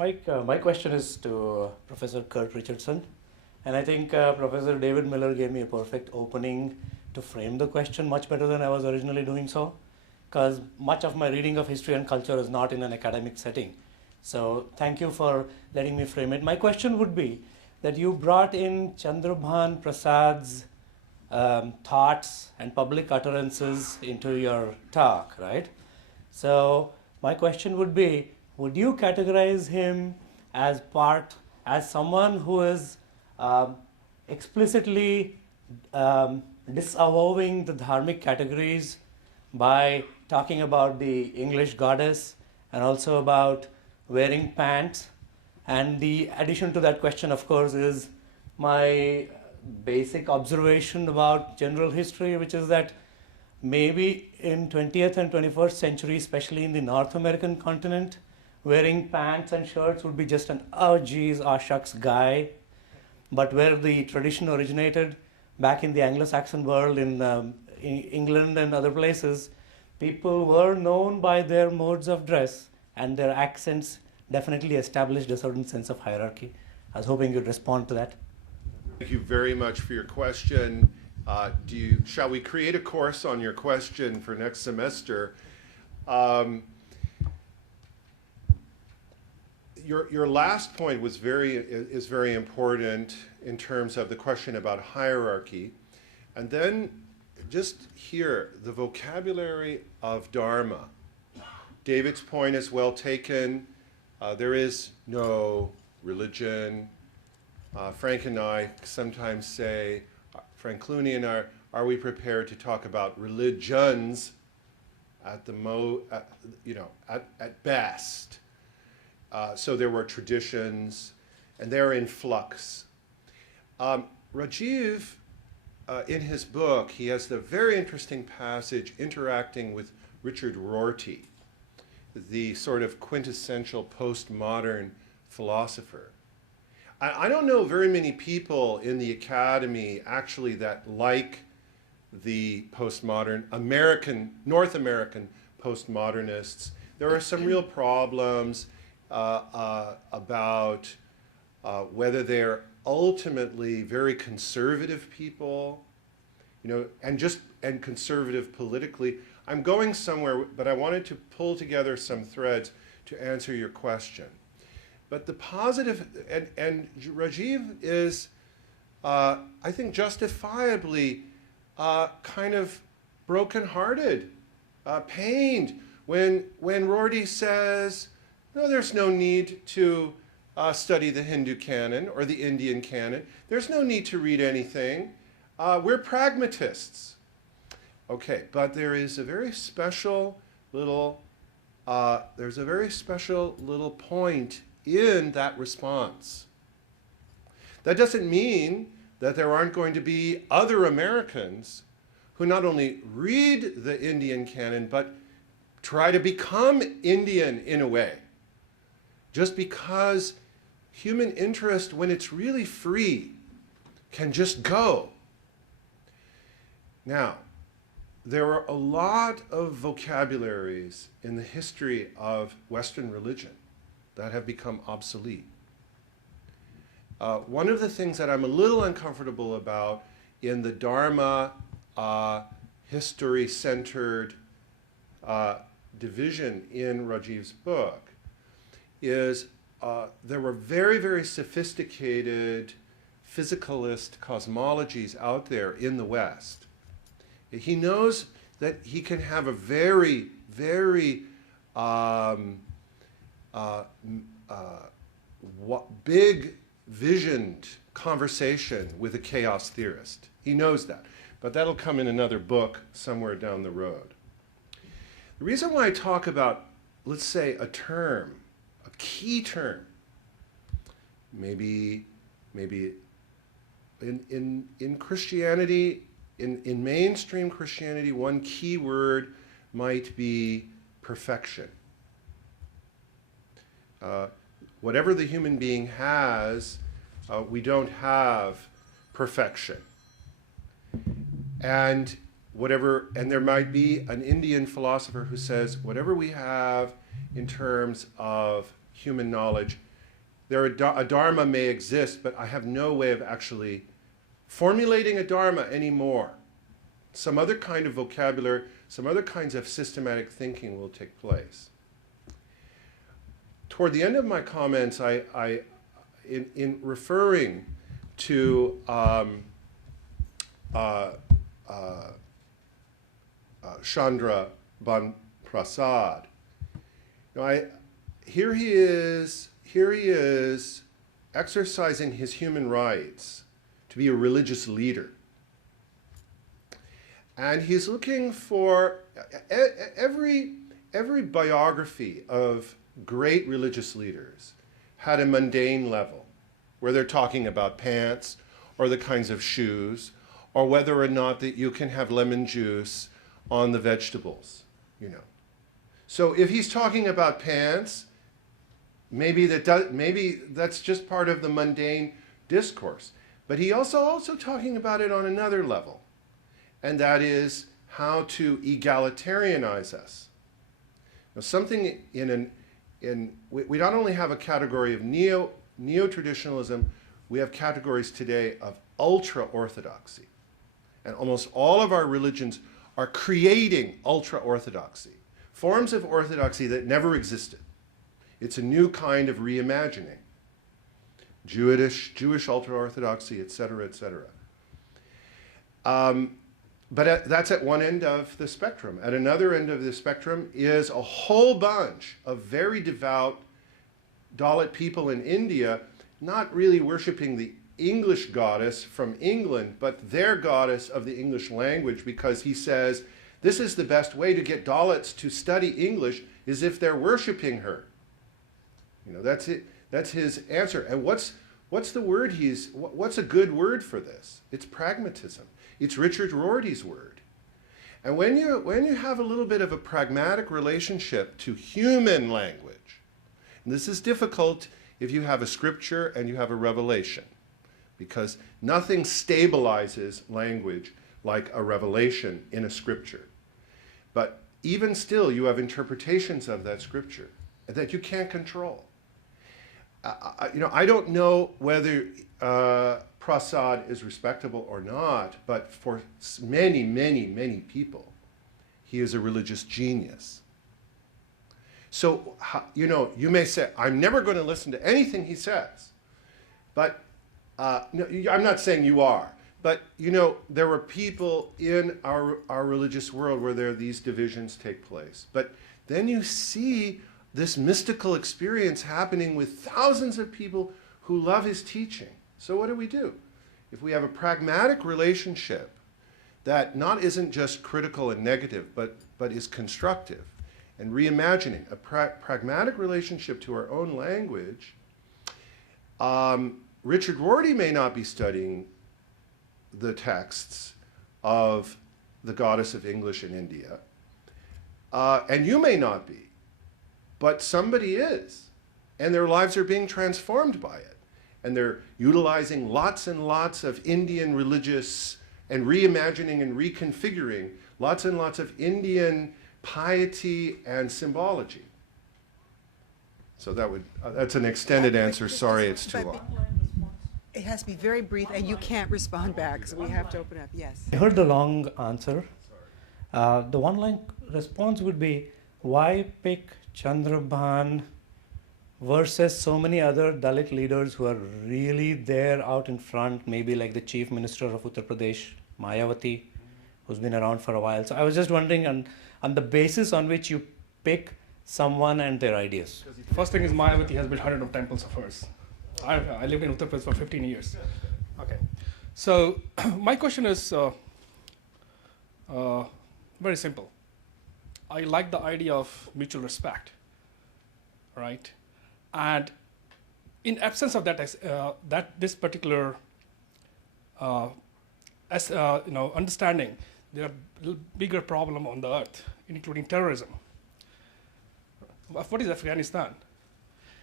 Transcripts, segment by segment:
Mike, my question is to Professor Kurt Richardson. And I think Professor David Miller gave me a perfect opening to frame the question much better than I was originally doing so, because much of my reading of history and culture is not in an academic setting. So thank you for letting me frame it. My question would be that you brought in Chandrabhan Prasad's thoughts and public utterances into your talk, right? So my question would be, would you categorize him as someone who is explicitly disavowing the dharmic categories by talking about the English goddess and also about wearing pants? And the addition to that question, of course, is my basic observation about general history, which is that maybe in 20th and 21st century, especially in the North American continent, wearing pants and shirts would be just an oh geez, ah shucks guy. But where the tradition originated back in the Anglo-Saxon world, in England and other places, people were known by their modes of dress, and their accents definitely established a certain sense of hierarchy. I was hoping you'd respond to that. Thank you very much for your question. Shall we create a course on your question for next semester? Your last point is very important in terms of the question about hierarchy. And then just here, the vocabulary of Dharma. David's point is well taken. There is no religion. Frank and I sometimes say, Frank Clooney and I, are we prepared to talk about religions at best? So there were traditions, and they're in flux. Rajiv, in his book, he has the very interesting passage interacting with Richard Rorty, the sort of quintessential postmodern philosopher. I don't know very many people in the academy actually that like the postmodern North American postmodernists. There are some real problems about whether they're ultimately very conservative people, and conservative politically. I'm going somewhere, but I wanted to pull together some threads to answer your question. But the positive, and Rajiv is, I think, justifiably kind of brokenhearted, pained when Rorty says, no, there's no need to study the Hindu canon or the Indian canon. There's no need to read anything. We're pragmatists. Okay, but there is a very special little, point in that response. That doesn't mean that there aren't going to be other Americans who not only read the Indian canon, but try to become Indian in a way. Just because human interest, when it's really free, can just go. Now, there are a lot of vocabularies in the history of Western religion that have become obsolete. One of the things that I'm a little uncomfortable about in the Dharma history-centered division in Rajiv's book is there were very, very sophisticated physicalist cosmologies out there in the West. He knows that he can have a very, very big visioned conversation with a chaos theorist. He knows that. But that'll come in another book somewhere down the road. The reason why I talk about, let's say, a term, a key term, maybe in Christianity, in mainstream Christianity, one key word might be perfection. Whatever the human being has, we don't have perfection. And there might be an Indian philosopher who says, whatever we have in terms of human knowledge a dharma may exist, but I have no way of actually formulating a dharma anymore. Some other kind of vocabulary, some other kinds of systematic thinking will take place. Toward the end of my comments, in referring to Chandra Ban Prasad, here he is exercising his human rights to be a religious leader. And he's looking for every biography of great religious leaders had a mundane level where they're talking about pants or the kinds of shoes or whether or not that you can have lemon juice on the vegetables, So if he's talking about pants, maybe that's just part of the mundane discourse. But he also talking about it on another level, and that is how to egalitarianize us. Now, something we not only have a category of neo-traditionalism, we have categories today of ultra-orthodoxy. And almost all of our religions are creating ultra-orthodoxy, forms of orthodoxy that never existed. It's a new kind of reimagining. Jewish ultra-orthodoxy, et cetera, et cetera. But that's at one end of the spectrum. At another end of the spectrum is a whole bunch of very devout Dalit people in India, not really worshiping the English goddess from England, but their goddess of the English language, because he says, this is the best way to get Dalits to study English is if they're worshiping her. That's it. That's his answer. And what's the word what's a good word for this? It's pragmatism. It's Richard Rorty's word. And when you have a little bit of a pragmatic relationship to human language, and this is difficult if you have a scripture and you have a revelation, because nothing stabilizes language like a revelation in a scripture. But even still, you have interpretations of that scripture that you can't control. I don't know whether Prasad is respectable or not, but for many, many, many people, he is a religious genius. So, you may say, I'm never going to listen to anything he says. But, no, I'm not saying you are. But, there were people in our religious world where these divisions take place. But then you see this mystical experience happening with thousands of people who love his teaching. So what do? If we have a pragmatic relationship that isn't just critical and negative, but is constructive and reimagining, a pragmatic relationship to our own language, Richard Rorty may not be studying the texts of the goddess of English in India, and you may not be. But somebody is, and their lives are being transformed by it. And they're utilizing lots and lots of Indian religious and reimagining and reconfiguring lots and lots of Indian piety and symbology. So that's an extended answer. Sorry, it's too long. It has to be very brief, and you can't respond back, so we have to open up. Yes. I heard the long answer. The one-line response would be, why pick Chandrabhan versus so many other Dalit leaders who are really there out in front, maybe like the Chief Minister of Uttar Pradesh, Mayawati, who's been around for a while. So I was just wondering on the basis on which you pick someone and their ideas. First thing is Mayawati has built hundreds of temples of hers. I lived in Uttar Pradesh for 15 years. Okay. So my question is very simple. I like the idea of mutual respect, right? And in absence of that, this particular understanding, there are bigger problem on the earth, including terrorism. What is Afghanistan?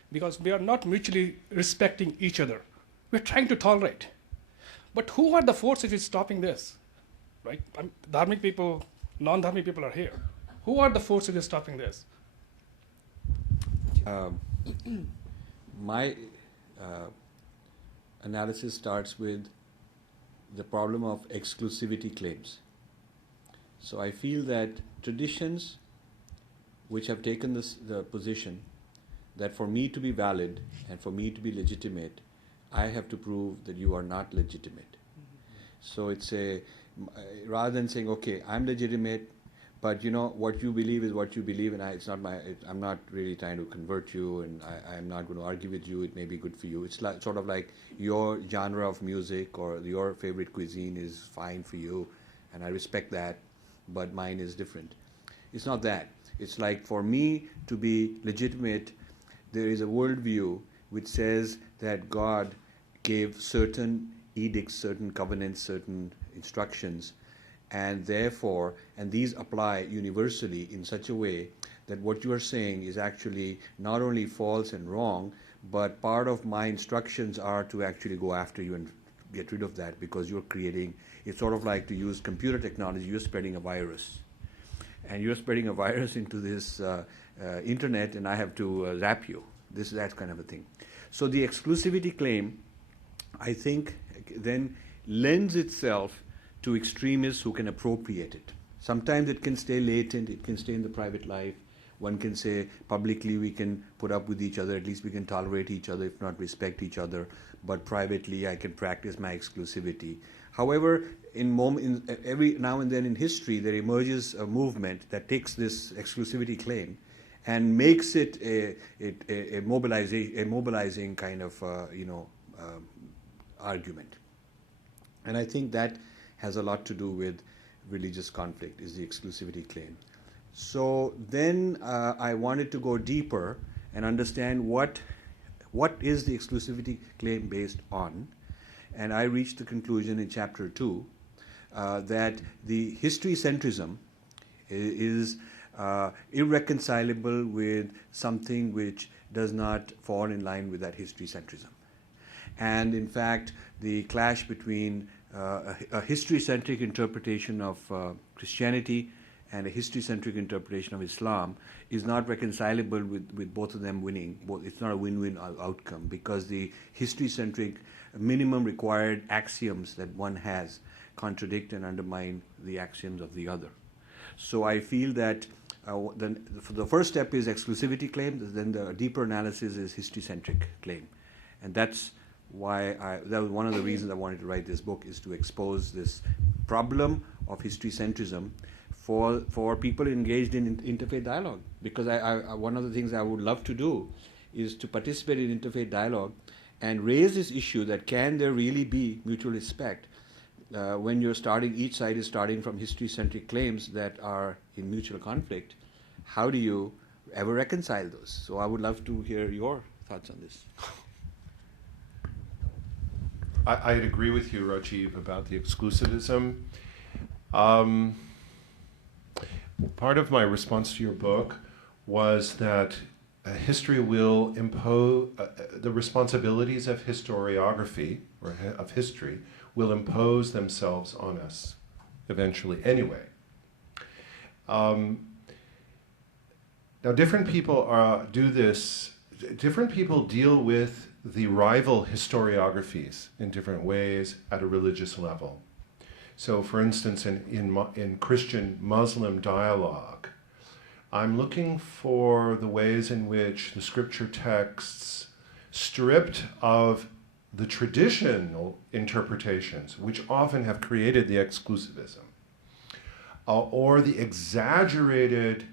Because we are not mutually respecting each other. We're trying to tolerate. But who are the forces which is stopping this, right? Dharmic people, non-Dharmic people are here. Who are the forces stopping this? My analysis starts with the problem of exclusivity claims. So I feel that traditions which have taken the position that for me to be valid and for me to be legitimate, I have to prove that you are not legitimate. So it's rather than saying, okay, I'm legitimate, but what you believe is what you believe, and I'm not really trying to convert you, and I'm not going to argue with you. It may be good for you. It's sort of like your genre of music or your favorite cuisine is fine for you, and I respect that, but mine is different. It's not that. It's like for me to be legitimate, there is a worldview which says that God gave certain edicts, certain covenants, certain instructions, and therefore, and these apply universally in such a way that what you are saying is actually not only false and wrong, but part of my instructions are to actually go after you and get rid of that, because you're creating, it's sort of like, to use computer technology, you're spreading a virus. And you're spreading a virus into this internet, and I have to zap you. That kind of a thing. So the exclusivity claim, I think, then lends itself to extremists who can appropriate it. Sometimes it can stay latent, it can stay in the private life. One can say publicly we can put up with each other, at least we can tolerate each other, if not respect each other, but privately I can practice my exclusivity. However, every now and then in history there emerges a movement that takes this exclusivity claim and makes it a mobilizing kind of argument. And I think that has a lot to do with religious conflict, is the exclusivity claim. So then I wanted to go deeper and understand what is the exclusivity claim based on. And I reached the conclusion in chapter 2 that the history centrism is irreconcilable with something which does not fall in line with that history centrism. And in fact, the clash between a history-centric interpretation of Christianity and a history-centric interpretation of Islam is not reconcilable with both of them winning. It's not a win-win outcome, because the history-centric minimum required axioms that one has contradict and undermine the axioms of the other. So I feel that the first step is exclusivity claim, then the deeper analysis is history-centric claim. And that's why that was one of the reasons I wanted to write this book, is to expose this problem of history centrism for people engaged in interfaith dialogue. Because one of the things I would love to do is to participate in interfaith dialogue and raise this issue that can there really be mutual respect when each side is starting from history-centric claims that are in mutual conflict. How do you ever reconcile those? So I would love to hear your thoughts on this. I'd agree with you, Rajiv, about the exclusivism. Part of my response to your book was that history will impose, the responsibilities of historiography, or of history, will impose themselves on us eventually anyway. Now, different people do this, different people deal with the rival historiographies in different ways at a religious level. So, for instance, in Christian-Muslim dialogue, I'm looking for the ways in which the scripture texts, stripped of the traditional interpretations, which often have created the exclusivism, or the exaggerated,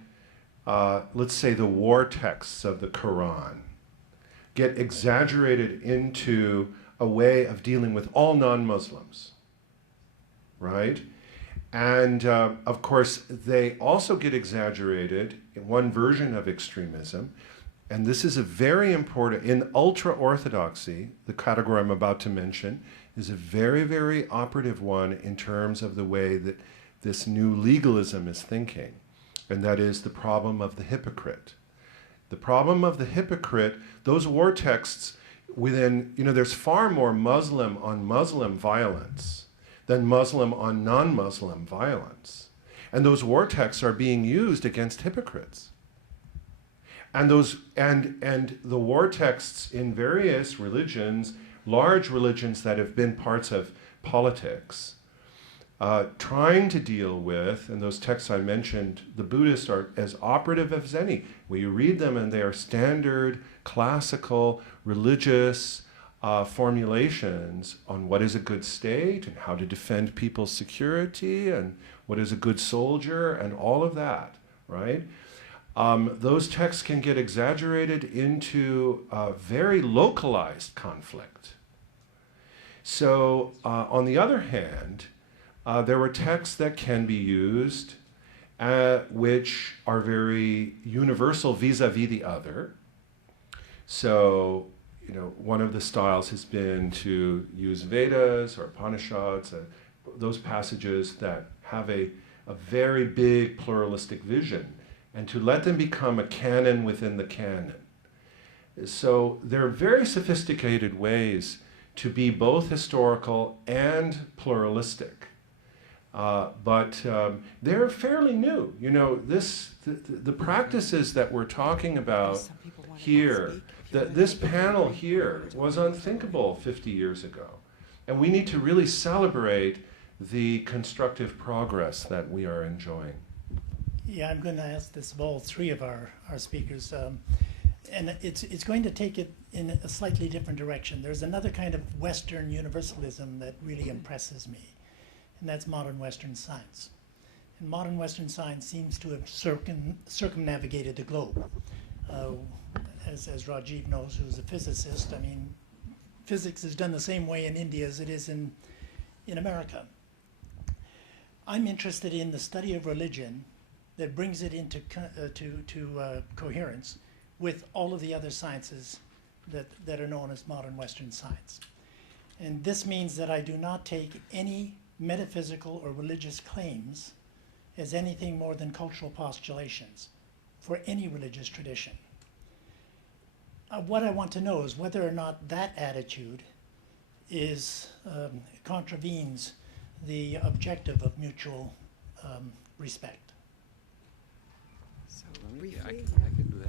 let's say, the war texts of the Quran, get exaggerated into a way of dealing with all non-Muslims, right? And of course, they also get exaggerated in one version of extremism, and this is a very important, in ultra-Orthodoxy, the category I'm about to mention, is a very, very operative one in terms of the way that this new legalism is thinking, and that is the problem of the hypocrite. The problem of the hypocrite, those war texts within, there's far more Muslim on Muslim violence than Muslim on non-Muslim violence. And those war texts are being used against hypocrites. And the war texts in various religions, large religions that have been parts of politics, trying to deal with, and those texts I mentioned, the Buddhists are as operative as any. Where you read them and they are standard, classical, religious formulations on what is a good state and how to defend people's security and what is a good soldier and all of that, right? Those texts can get exaggerated into very localized conflict. So, on the other hand, there were texts that can be used which are very universal vis-a-vis the other. So, one of the styles has been to use Vedas or Upanishads, those passages that have a very big pluralistic vision, and to let them become a canon within the canon. So there are very sophisticated ways to be both historical and pluralistic. But they're fairly new. The practices that we're talking about here, this panel here was unthinkable 50 years ago. And we need to really celebrate the constructive progress that we are enjoying. Yeah, I'm going to ask this of all three of our speakers. And it's going to take it in a slightly different direction. There's another kind of Western universalism that really impresses me, and that's modern Western science. And modern Western science seems to have circumnavigated the globe. As Rajiv knows, who's a physicist, I mean, physics is done the same way in India as it is in America. I'm interested in the study of religion that brings it into coherence with all of the other sciences that are known as modern Western science. And this means that I do not take any metaphysical or religious claims as anything more than cultural postulations for any religious tradition. What I want to know is whether or not that attitude contravenes the objective of mutual respect. So briefly, I can do that.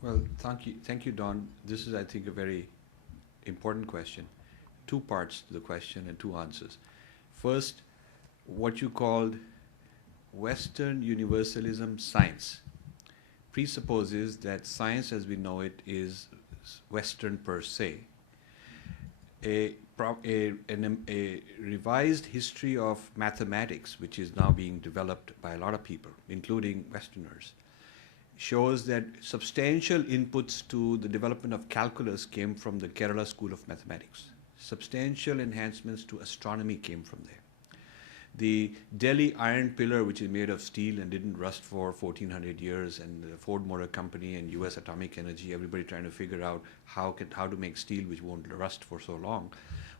Well, thank you, Don. This is, I think, a very important question. Two parts to the question and two answers. First, what you called Western Universalism science presupposes that science as we know it is Western per se. A revised history of mathematics, which is now being developed by a lot of people, including Westerners, shows that substantial inputs to the development of calculus came from the Kerala School of Mathematics. Substantial enhancements to astronomy came from there. The Delhi iron pillar, which is made of steel and didn't rust for 1400 years, and the Ford Motor Company and US Atomic Energy, everybody trying to figure out how to make steel which won't rust for so long.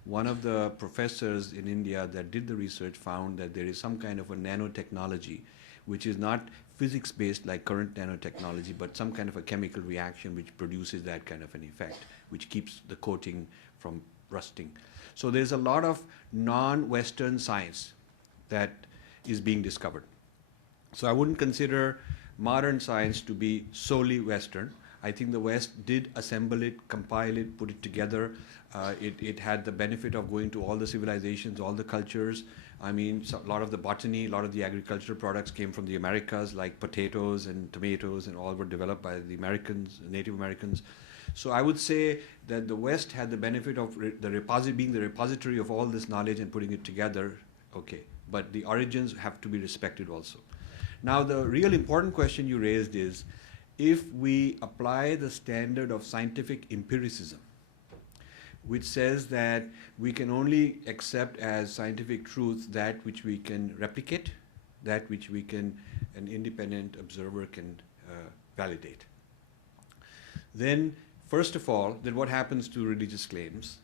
One of the professors in India that did the research found that there is some kind of a nanotechnology which is not physics-based like current nanotechnology, but some kind of a chemical reaction which produces that kind of an effect, which keeps the coating from rusting. So there's a lot of non-Western science that is being discovered. So I wouldn't consider modern science to be solely Western. I think the West did assemble it, compile it, put it together. It had the benefit of going to all the civilizations, all the cultures. I mean, a lot of the botany, a lot of the agricultural products came from the Americas, like potatoes and tomatoes, and all were developed by the Americans, Native Americans. So I would say that the West had the benefit of being the repository of all this knowledge and putting it together. Okay, but the origins have to be respected also. Now, the real important question you raised is, if we apply the standard of scientific empiricism, which says that we can only accept as scientific truth that which we can replicate, that which an independent observer can validate. Then, first of all, then what happens to religious claims?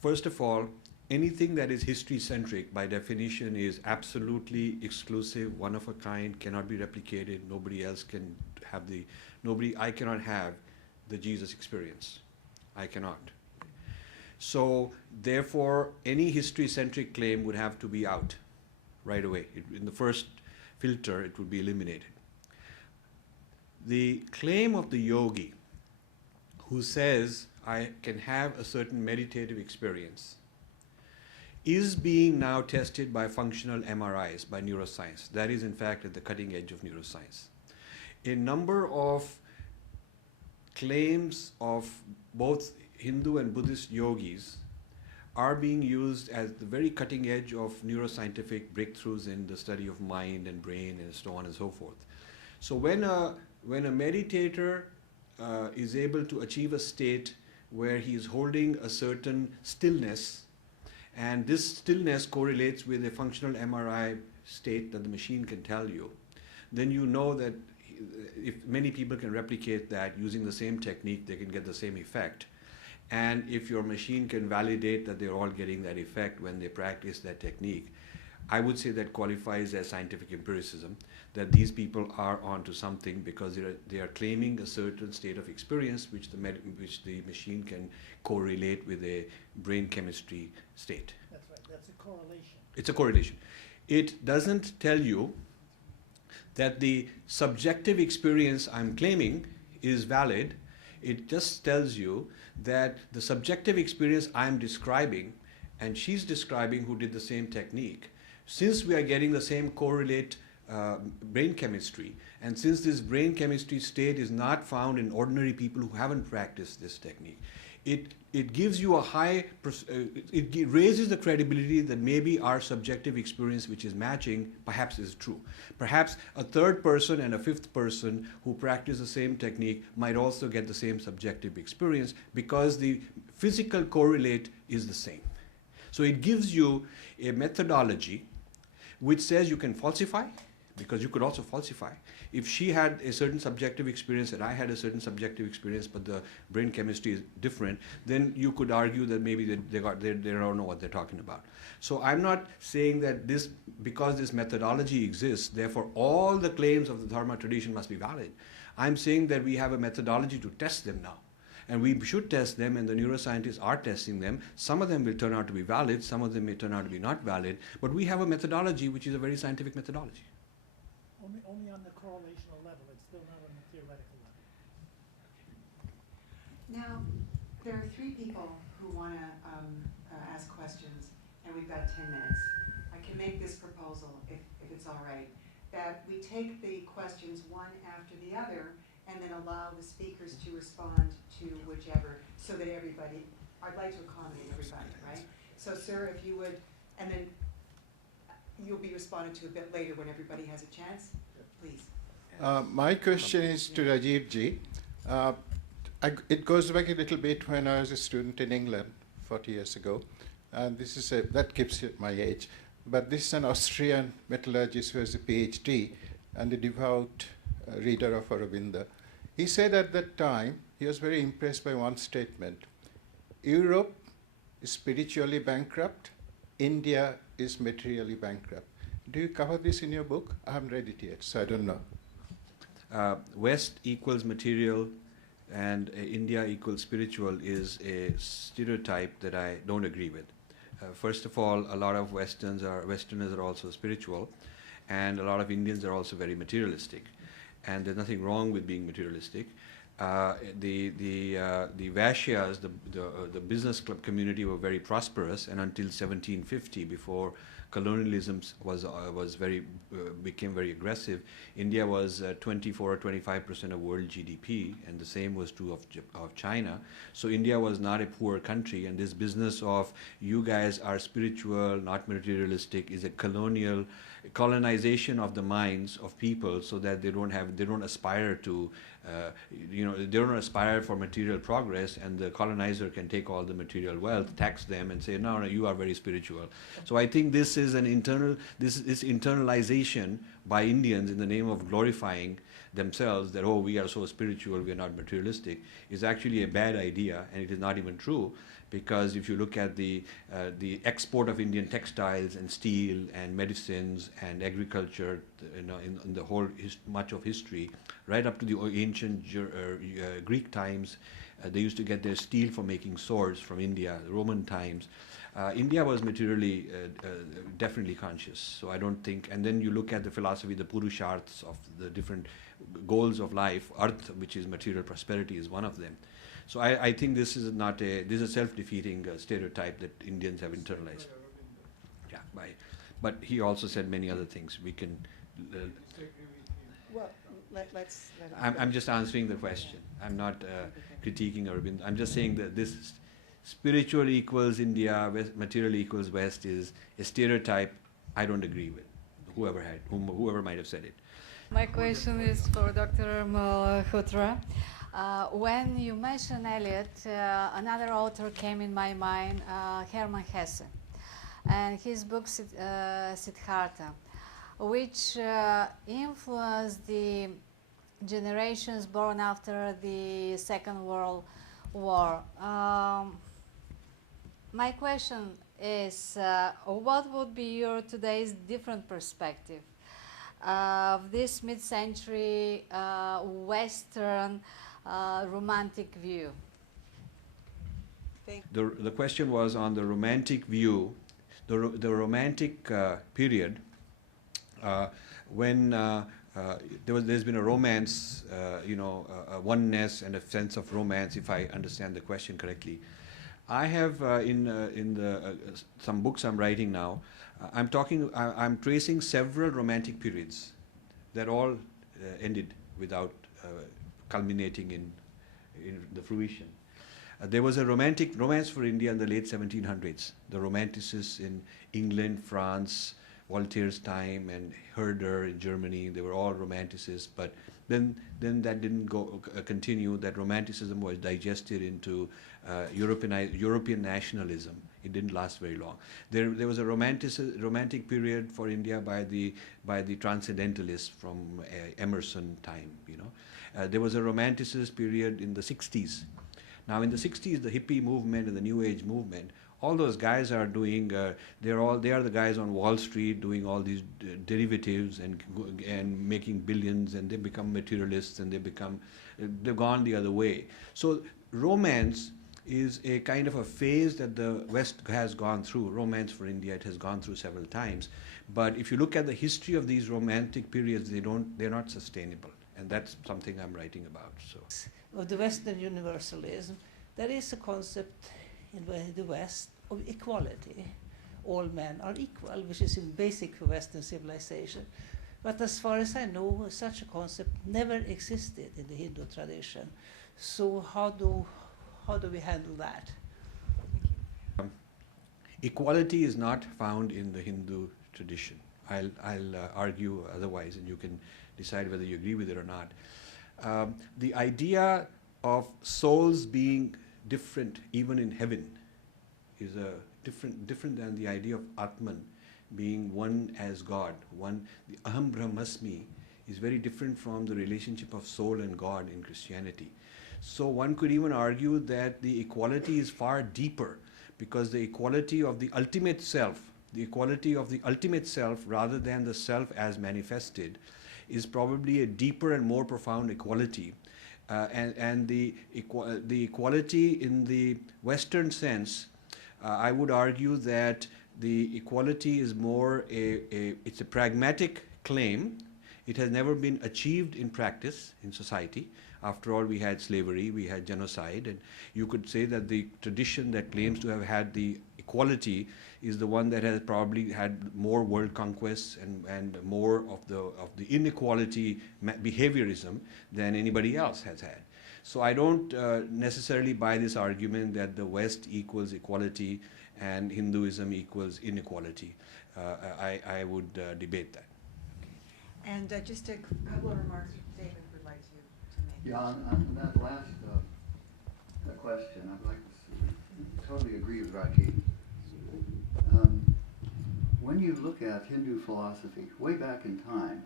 First of all, anything that is history-centric, by definition, is absolutely exclusive, one of a kind, cannot be replicated. Nobody else can have I cannot have the Jesus experience. I cannot. So, therefore, any history-centric claim would have to be out right away. In the first filter, it would be eliminated. The claim of the yogi who says, I can have a certain meditative experience, is being now tested by functional MRIs, by neuroscience. That is, in fact, at the cutting edge of neuroscience. A number of claims of both Hindu and Buddhist yogis are being used as the very cutting edge of neuroscientific breakthroughs in the study of mind and brain and so on and so forth. So when a meditator is able to achieve a state where he is holding a certain stillness, and this stillness correlates with a functional MRI state that the machine can tell you, then you know that if many people can replicate that using the same technique, they can get the same effect. And if your machine can validate that they're all getting that effect when they practice that technique, I would say that qualifies as scientific empiricism, that these people are onto something because they are claiming a certain state of experience which the machine can correlate with a brain chemistry state. That's right. That's a correlation. It's a correlation. It doesn't tell you that the subjective experience I'm claiming is valid. It just tells you that the subjective experience I'm describing, and she's describing who did the same technique, since we are getting the same correlate brain chemistry, and since this brain chemistry state is not found in ordinary people who haven't practiced this technique, it gives you a high, it raises the credibility that maybe our subjective experience, which is matching, perhaps is true. Perhaps a third person and a fifth person who practice the same technique might also get the same subjective experience because the physical correlate is the same. So it gives you a methodology which says you can falsify, because you could also falsify. If she had a certain subjective experience and I had a certain subjective experience, but the brain chemistry is different, then you could argue that maybe they don't know what they're talking about. So I'm not saying that because this methodology exists, therefore all the claims of the Dharma tradition must be valid. I'm saying that we have a methodology to test them now. And we should test them, and the neuroscientists are testing them. Some of them will turn out to be valid, some of them may turn out to be not valid, but we have a methodology which is a very scientific methodology. Only on the correlational level, it's still not on the theoretical level. Now, there are three people who want to ask questions, and we've got 10 minutes. I can make this proposal, if it's all right, that we take the questions one after the other, and then allow the speakers to respond to whichever, so that everybody, I'd like to accommodate everybody, right? So, sir, if you would, and then you'll be responded to a bit later when everybody has a chance, please. My question is to Rajiv ji. It goes back a little bit when I was a student in England 40 years ago, and this is that keeps my age. But this is an Austrian metallurgist who has a PhD and a devout reader of Aurobindo. He said at that time, he was very impressed by one statement: Europe is spiritually bankrupt, India is materially bankrupt. Do you cover this in your book? I haven't read it yet, so I don't know. West equals material and India equals spiritual is a stereotype that I don't agree with. First of all, a lot of Westerners are also spiritual, and a lot of Indians are also very materialistic. And there's nothing wrong with being materialistic. The Vaishyas, the business club community, were very prosperous, and until 1750, before colonialism became very aggressive, India was 24 or 25% of world GDP, and the same was true of China. So India was not a poor country, and this business of you guys are spiritual, not materialistic, is a colonization of the minds of people, so that they don't aspire to, they don't aspire for material progress, and the colonizer can take all the material wealth, tax them, and say, no, you are very spiritual. So I think this is internalization by Indians in the name of glorifying themselves that, oh, we are so spiritual, we are not materialistic, is actually a bad idea, and it is not even true, because if you look at the export of Indian textiles and steel and medicines and agriculture, in the whole much of history, right up to the ancient Greek times, they used to get their steel for making swords from India, Roman times. India was materially definitely conscious, so I don't think. And then you look at the philosophy, the Purusharthas of the different goals of life. Arth, which is material prosperity, is one of them. So I think this is not this is a self-defeating stereotype that Indians have internalized. Yeah, but he also said many other things. We can. Well, let's. I'm just answering the question. I'm not critiquing Aurobindo. I'm just saying that this spiritual equals India, material equals West is a stereotype I don't agree with. Whoever might have said it. My question is for Dr. Malhotra. When you mentioned Eliot, another author came in my mind, Hermann Hesse, and his book Siddhartha, which influenced the generations born after the Second World War. My question is, what would be your today's different perspective of this mid-century Western romantic view? The question was on the romantic view, the romantic period when there's been a romance, a oneness and a sense of romance, if I understand the question correctly. I have some books I'm writing now. I'm tracing several romantic periods that all ended without culminating in the fruition. There was a romance for India in the late 1700s. The romanticists in England, France, Voltaire's time, and Herder in Germany, they were all romanticists, but then that didn't continue. That romanticism was digested into European nationalism. It didn't last very long. There was a romantic period for India by the transcendentalists from Emerson time. There was a romanticist period in the 60s. Now in the 60s, the hippie movement and the New Age movement, all those guys are doing. They are the guys on Wall Street doing all these derivatives and making billions, and they become materialists, and they've gone the other way. So romance is a kind of a phase that the West has gone through. Romance for India, it has gone through several times. But if you look at the history of these romantic periods, they're not sustainable, and that's something I'm writing about. So, of the Western Universalism, there is a concept in the West of equality. All men are equal, which is basic for Western civilization. But as far as I know, such a concept never existed in the Hindu tradition. So how do we handle that? Equality is not found in the Hindu tradition. I'll argue otherwise, and you can decide whether you agree with it or not. The idea of souls being different, even in heaven, is different than the idea of Atman being one as God. The Aham Brahmasmi is very different from the relationship of soul and God in Christianity. So one could even argue that the equality is far deeper, because the equality of the ultimate self, rather than the self as manifested, is probably a deeper and more profound equality. And the equality in the Western sense, I would argue that the equality is more it's a pragmatic claim. It has never been achieved in practice in society. After all, we had slavery, we had genocide, and you could say that the tradition that claims to have had the equality is the one that has probably had more world conquests and more of the inequality behaviorism than anybody else has had. So I don't necessarily buy this argument that the West equals equality and Hinduism equals inequality. I would debate that. And just a couple of remarks David would like to make. Yeah, on that last question, I'd like to totally agree with Rajiv. When you look at Hindu philosophy, way back in time,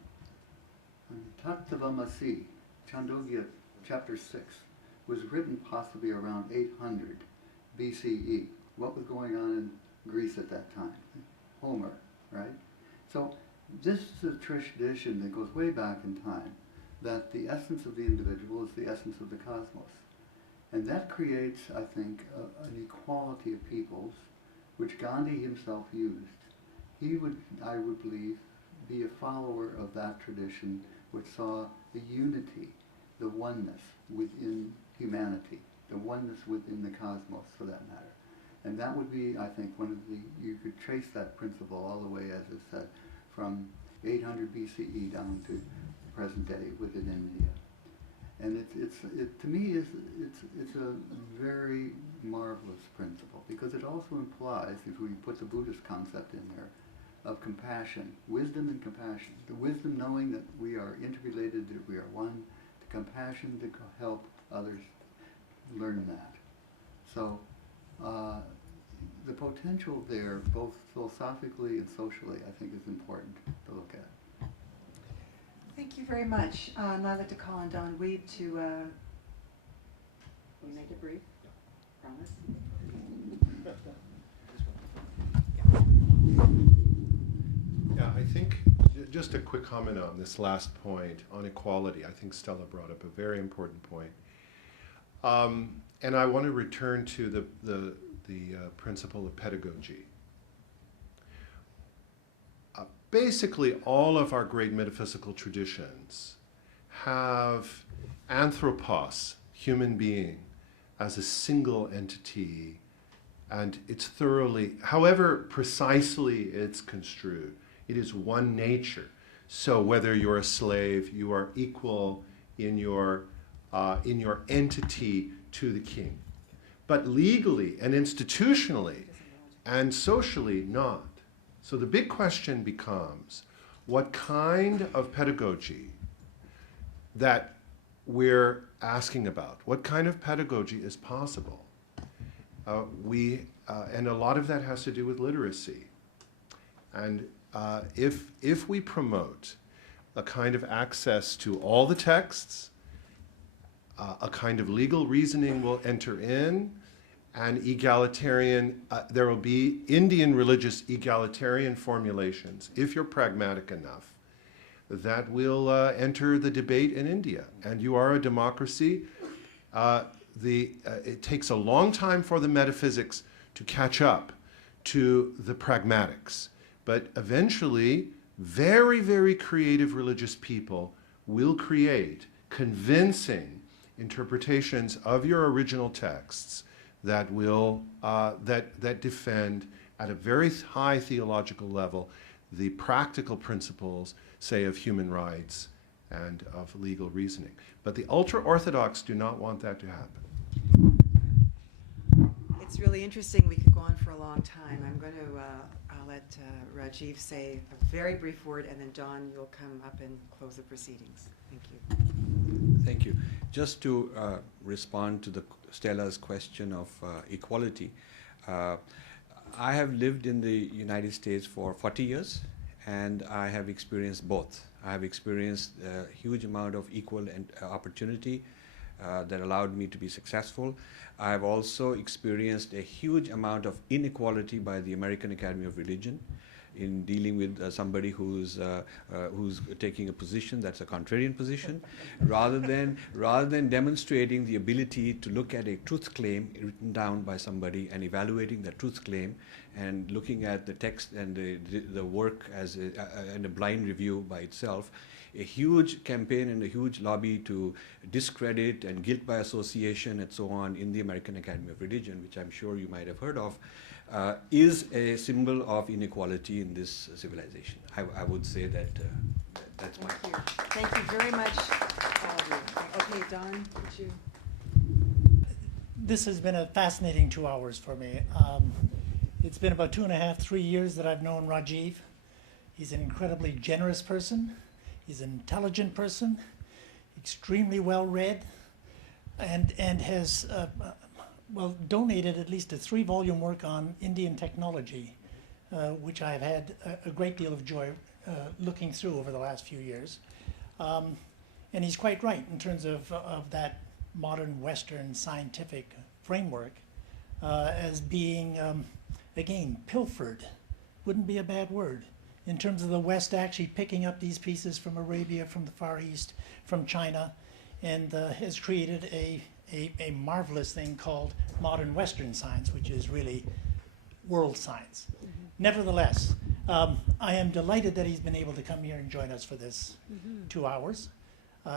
Tattvamasi, Chandogya chapter 6, was written possibly around 800 BCE. What was going on in Greece at that time? Homer, right? So this is a tradition that goes way back in time, that the essence of the individual is the essence of the cosmos. And that creates, I think, an equality of peoples, which Gandhi himself used. He would, I would believe, be a follower of that tradition, which saw the unity, the oneness within humanity, the oneness within the cosmos, for that matter. And that would be, I think, one of the, you could trace that principle all the way, as I said, from 800 BCE down to present day within India. And to me, it's a very marvelous principle, because it also implies, if we put the Buddhist concept in there, of compassion, wisdom and compassion. The wisdom knowing that we are interrelated, that we are one, the compassion to help others learn that. So the potential there, both philosophically and socially, I think is important to look at. Thank you very much. Now I'd like to call on Don Weed to you make it brief. Promise. Yeah, I think just a quick comment on this last point on equality. I think Stella brought up a very important point. And I want to return to the principle of pedagogy. Basically, all of our great metaphysical traditions have anthropos, human being, as a single entity, and it's thoroughly, however precisely it's construed, it is one nature. So whether you're a slave, you are equal in your entity to the king. But legally and institutionally and socially, not. So the big question becomes, what kind of pedagogy that we're asking about? What kind of pedagogy is possible? And a lot of that has to do with literacy. And if we promote a kind of access to all the texts, a kind of legal reasoning will enter in, and egalitarian, there will be Indian religious egalitarian formulations, if you're pragmatic enough, that will enter the debate in India. And you are a democracy. It takes a long time for the metaphysics to catch up to the pragmatics. But eventually, very, very creative religious people will create convincing interpretations of your original texts that will that defend at a very high theological level the practical principles, say, of human rights and of legal reasoning. But the ultra-Orthodox do not want that to happen. It's really interesting. We could go on for a long time. I'm going to I'll let Rajiv say a very brief word, and then Don, you'll come up and close the proceedings. Thank you. Thank you. Just to respond to Stella's question of equality, I have lived in the United States for 40 years, and I have experienced both. I have experienced a huge amount of equal opportunity that allowed me to be successful. I have also experienced a huge amount of inequality by the American Academy of Religion in dealing with somebody who's taking a position that's a contrarian position, rather than demonstrating the ability to look at a truth claim written down by somebody and evaluating that truth claim and looking at the text and the work as a blind review by itself. A huge campaign and a huge lobby to discredit and guilt by association and so on in the American Academy of Religion, which I'm sure you might have heard of, is a symbol of inequality in this civilization. I would say that that's my Thank you. Thank you very much, all of you. Okay, Don, would you? This has been a fascinating 2 hours for me. It's been about 2.5, 3 years that I've known Rajiv. He's an incredibly generous person. He's an intelligent person, extremely well read, and has donated at least a 3-volume work on Indian technology, which I've had a great deal of joy looking through over the last few years. And he's quite right in terms of that modern Western scientific framework as being, again, pilfered. Wouldn't be a bad word. In terms of the West actually picking up these pieces from Arabia, from the Far East, from China, and has created a marvelous thing called modern Western science, which is really world science. Nevertheless, I am delighted that he's been able to come here and join us for this 2 hours.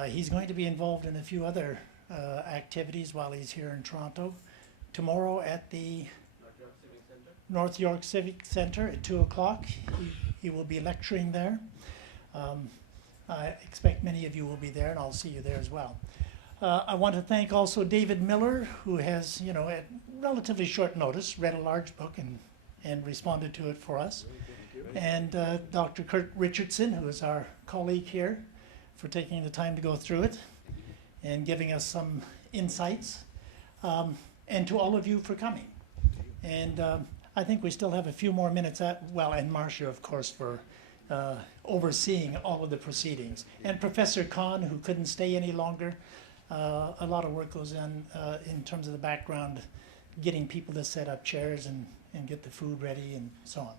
He's going to be involved in a few other activities while he's here in Toronto. Tomorrow at the North York Civic Center at 2 o'clock, he will be lecturing there. I expect many of you will be there, and I'll see you there as well. I want to thank also David Miller, who has, you know, at relatively short notice, read a large book and responded to it for us. And Dr. Kurt Richardson, who is our colleague here, for taking the time to go through it and giving us some insights. And to all of you for coming. And I think we still have a few more minutes and Marcia, of course, for overseeing all of the proceedings. And Professor Kahn, who couldn't stay any longer. A lot of work goes in terms of the background, getting people to set up chairs and get the food ready and so on.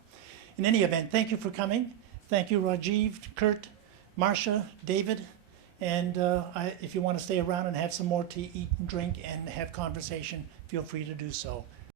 In any event, thank you for coming. Thank you, Rajiv, Kurt, Marcia, David. And if you want to stay around and have some more to eat and drink and have conversation, feel free to do so.